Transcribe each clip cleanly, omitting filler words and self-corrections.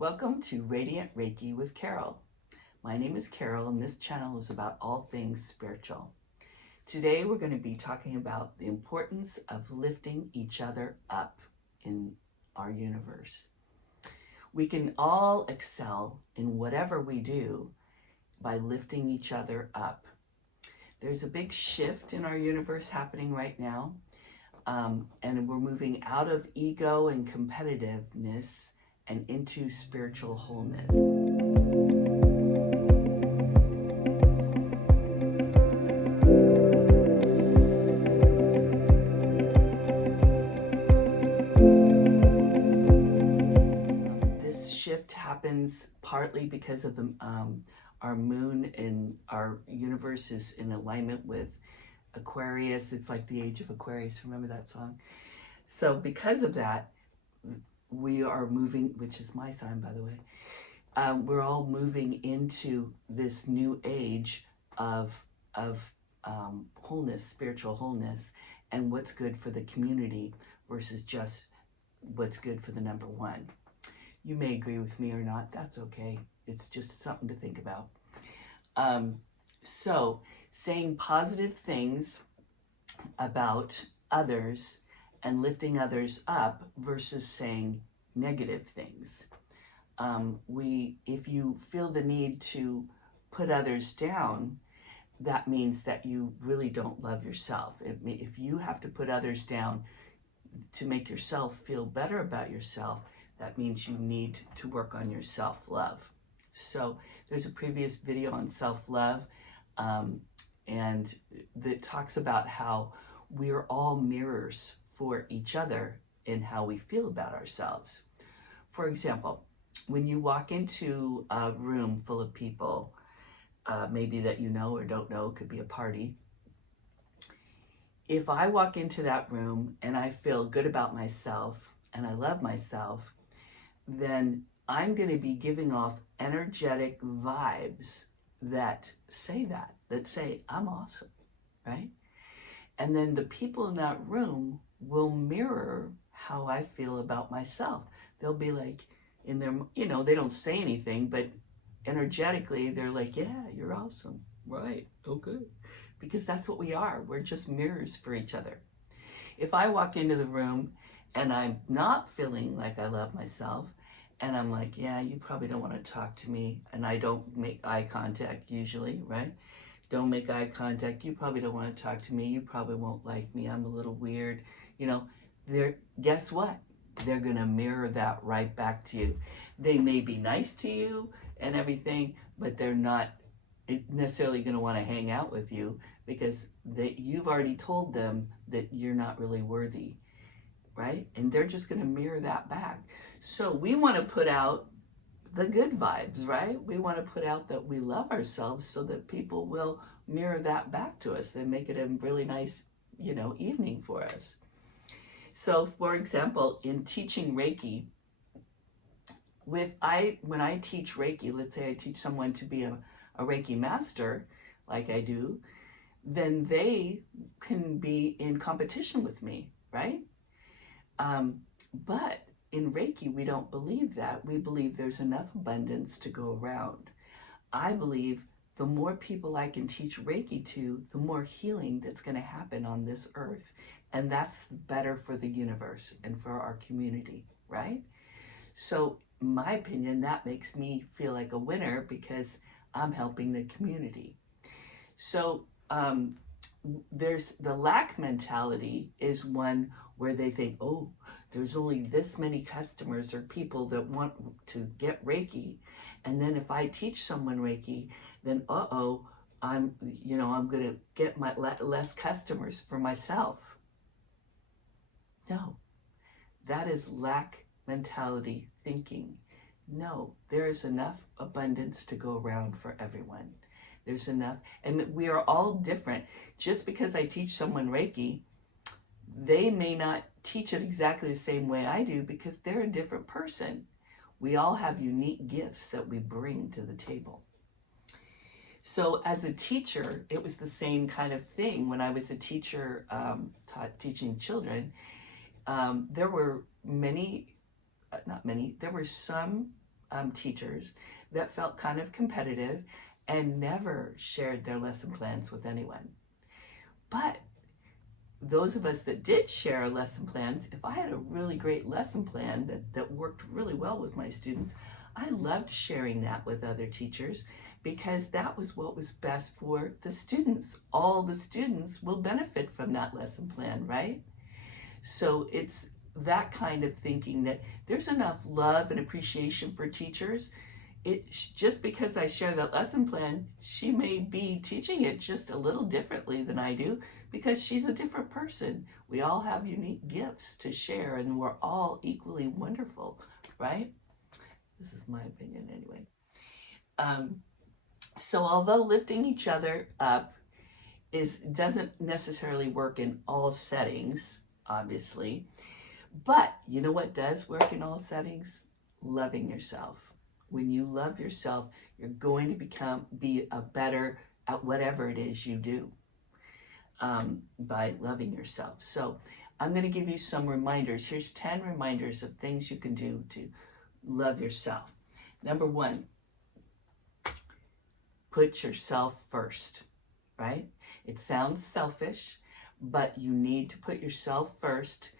Welcome to Radiant Reiki with Carol. My name is Carol and this channel is about all things spiritual. Today we're going to be talking about the importance of lifting each other up in our universe. We can all excel in whatever we do by lifting each other up. There's a big shift in our universe happening right now, and we're moving out of ego and competitiveness and into spiritual wholeness. This shift happens partly because of our moon and our universe is in alignment with Aquarius. It's like the age of Aquarius. Remember that song? So because of that, we are moving, which is my sign, by the way, we're all moving into this new age of wholeness, spiritual wholeness, and what's good for the community versus just what's good for the number one. You may agree with me or not. That's okay. It's just something to think about. So saying positive things about others and lifting others up versus saying negative things. If you feel the need to put others down, that means that you really don't love yourself. If you have to put others down to make yourself feel better about yourself, that means you need to work on your self-love. So there's a previous video on self-love, and that talks about how we're all mirrors for each other in how we feel about ourselves. For example, when you walk into a room full of people, maybe that you know or don't know, it could be a party. If I walk into that room and I feel good about myself and I love myself, then I'm going to be giving off energetic vibes that say I'm awesome, right? And then the people in that room will mirror how I feel about myself. They'll be like, in their, they don't say anything, but energetically, they're like, yeah, you're awesome. Right, oh good. Because that's what we are. We're just mirrors for each other. If I walk into the room and I'm not feeling like I love myself, and I'm like, yeah, you probably don't want to talk to me, and I don't make eye contact usually, right? Don't make eye contact. You probably don't want to talk to me. You probably won't like me. I'm a little weird. Guess what? They're going to mirror that right back to you. They may be nice to you and everything, but they're not necessarily going to want to hang out with you because you've already told them that you're not really worthy, right? And they're just going to mirror that back. So we want to put out the good vibes, right? We want to put out that we love ourselves so that people will mirror that back to us and make it a really nice, evening for us. So for example, in teaching Reiki, when I teach Reiki, let's say I teach someone to be a Reiki master, like I do, then they can be in competition with me, right? But in Reiki, we don't believe that. We believe there's enough abundance to go around. I believe the more people I can teach Reiki to, the more healing that's going to happen on this earth. And that's better for the universe and for our community, right? So, in my opinion, that makes me feel like a winner because I'm helping the community. So, there's the lack mentality is one where they think, oh, there's only this many customers or people that want to get Reiki. And then if I teach someone Reiki, then I'm going to get less customers for myself. No, that is lack mentality thinking. No, there is enough abundance to go around for everyone. There's enough, and we are all different. Just because I teach someone Reiki, they may not teach it exactly the same way I do because they're a different person. We all have unique gifts that we bring to the table. So as a teacher, it was the same kind of thing. When I was a teacher teaching children, there were there were some teachers that felt kind of competitive and never shared their lesson plans with anyone. But those of us that did share our lesson plans, if I had a really great lesson plan that worked really well with my students, I loved sharing that with other teachers because that was what was best for the students. All the students will benefit from that lesson plan, right? So it's that kind of thinking that there's enough love and appreciation for teachers. Just because I share that lesson plan, she may be teaching it just a little differently than I do because she's a different person. We all have unique gifts to share and we're all equally wonderful, right? This is my opinion anyway. So although lifting each other up doesn't necessarily work in all settings, obviously, but you know what does work in all settings? Loving yourself. When you love yourself, you're going to be a better at whatever it is you do by loving yourself. So I'm going to give you some reminders. Here's 10 reminders of things you can do to love yourself. Number 1, put yourself first, right? It sounds selfish, but you need to put yourself first,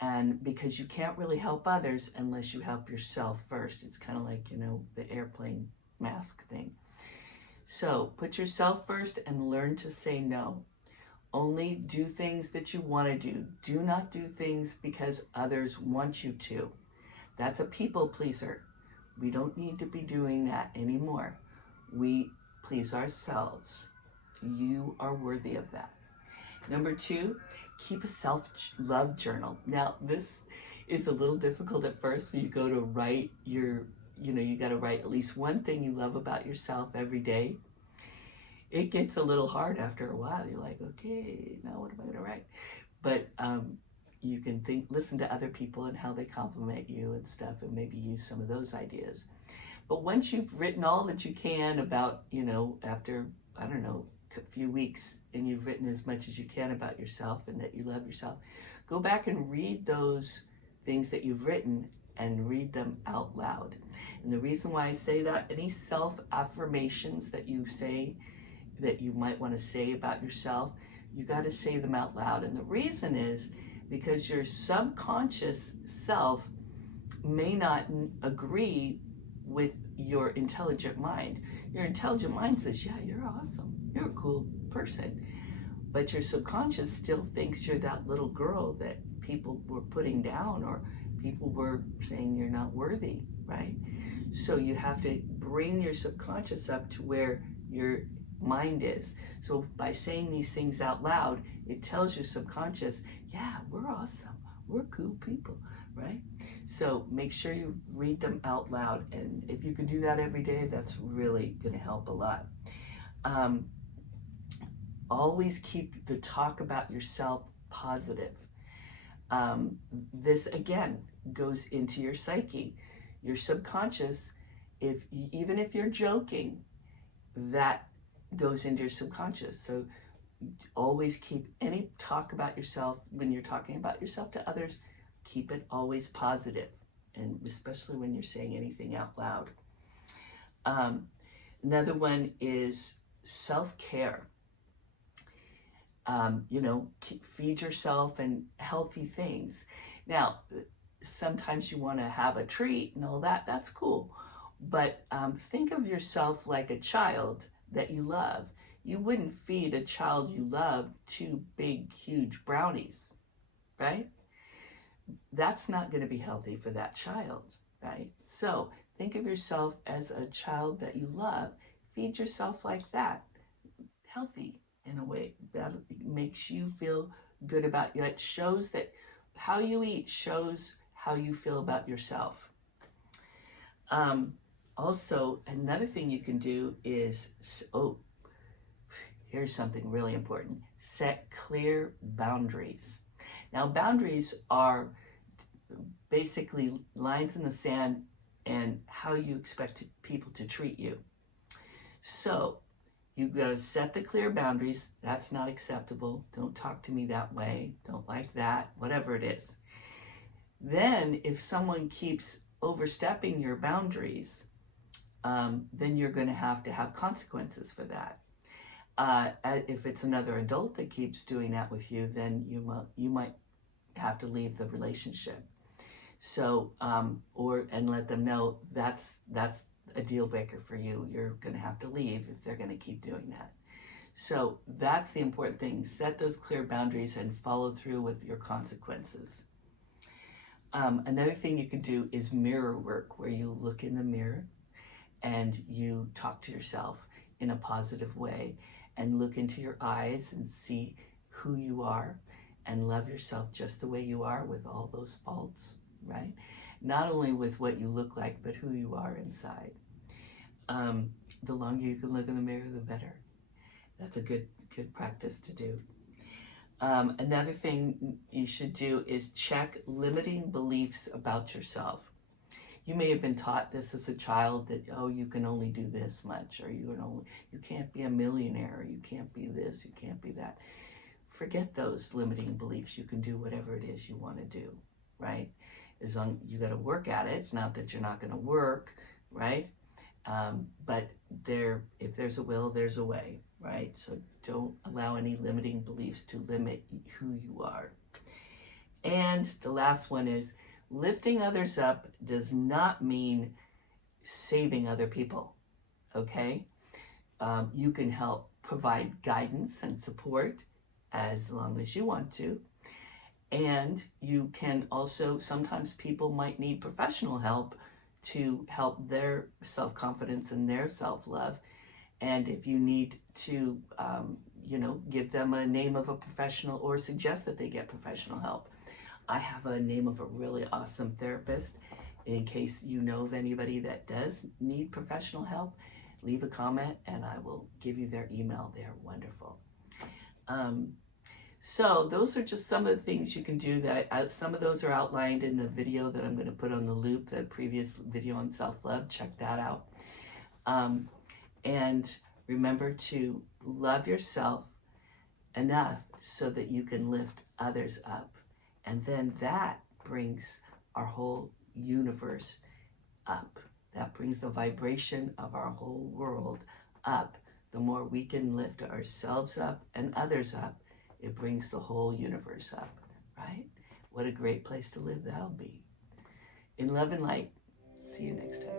and because you can't really help others unless you help yourself first. It's kind of like, you know, the airplane mask thing. So put yourself first and learn to say no. Only do things that you want to do. Do not do things because others want you to. That's a people pleaser. We don't need to be doing that anymore. We please ourselves. You are worthy of that. Number 2, keep a self-love journal. Now, this is a little difficult at first. So you go to write you got to write at least one thing you love about yourself every day. It gets a little hard after a while. You're like, okay, now what am I going to write? But you can listen to other people and how they compliment you and stuff, and maybe use some of those ideas. But once you've written all that you can about, after, I don't know, a few weeks, and you've written as much as you can about yourself and that you love yourself, go back and read those things that you've written and read them out loud. And the reason why I say that, any self-affirmations that you say, that you might want to say about yourself, you got to say them out loud. And the reason is because your subconscious self may not agree with your intelligent mind. Your intelligent mind says, yeah, you're awesome. You're a cool person. But your subconscious still thinks you're that little girl that people were putting down, or people were saying you're not worthy, right? So you have to bring your subconscious up to where your mind is. So by saying these things out loud, it tells your subconscious, yeah, we're awesome. We're cool people, right? So make sure you read them out loud. And if you can do that every day, that's really going to help a lot. Always keep the talk about yourself positive. This, again, goes into your psyche. Your subconscious, even if you're joking, that goes into your subconscious. So always keep any talk about yourself, when you're talking about yourself to others, keep it always positive, and especially when you're saying anything out loud. Another one is self-care. Feed yourself and healthy things. Now, sometimes you want to have a treat and all that, that's cool. But think of yourself like a child that you love. You wouldn't feed a child you love 2 big, huge brownies, right? That's not going to be healthy for that child, right? So think of yourself as a child that you love. Feed yourself like that, healthy in a way that makes you feel good about you. It shows that how you eat shows how you feel about yourself. Also, another thing you can do is, here's something really important. Set clear boundaries. Now, boundaries are basically lines in the sand and how you expect people to treat you. So you've got to set the clear boundaries. That's not acceptable. Don't talk to me that way. Don't like that, whatever it is. Then if someone keeps overstepping your boundaries, then you're going to have consequences for that. If it's another adult that keeps doing that with you, then you might have to leave the relationship. So, and let them know that's a deal breaker for you. You're going to have to leave if they're going to keep doing that. So that's the important thing. Set those clear boundaries and follow through with your consequences. Another thing you can do is mirror work, where you look in the mirror and you talk to yourself in a positive way and look into your eyes and see who you are and love yourself just the way you are with all those faults, right? Not only with what you look like, but who you are inside. The longer you can look in the mirror, the better. That's a good practice to do. Another thing you should do is check limiting beliefs about yourself. You may have been taught this as a child, that, oh, you can only do this much, or you can't be a millionaire, or you can't be this, you can't be that. Forget those limiting beliefs. You can do whatever it is you want to do, right? As long you got to work at it. It's not that you're not going to work, right? But if there's a will, there's a way, right? So don't allow any limiting beliefs to limit who you are. And the last one is, lifting others up does not mean saving other people, okay? You can help provide guidance and support as long as you want to. And you can also, sometimes people might need professional help to help their self-confidence and their self-love. And if you need to, give them a name of a professional or suggest that they get professional help. I have a name of a really awesome therapist. In case you know of anybody that does need professional help, leave a comment and I will give you their email. They're wonderful. So those are just some of the things you can do. Some of those are outlined in the video that I'm going to put on the loop, the previous video on self-love. Check that out. And remember to love yourself enough so that you can lift others up. And then that brings our whole universe up. That brings the vibration of our whole world up. The more we can lift ourselves up and others up, it brings the whole universe up, right? What a great place to live that'll be. In love and light. See you next time.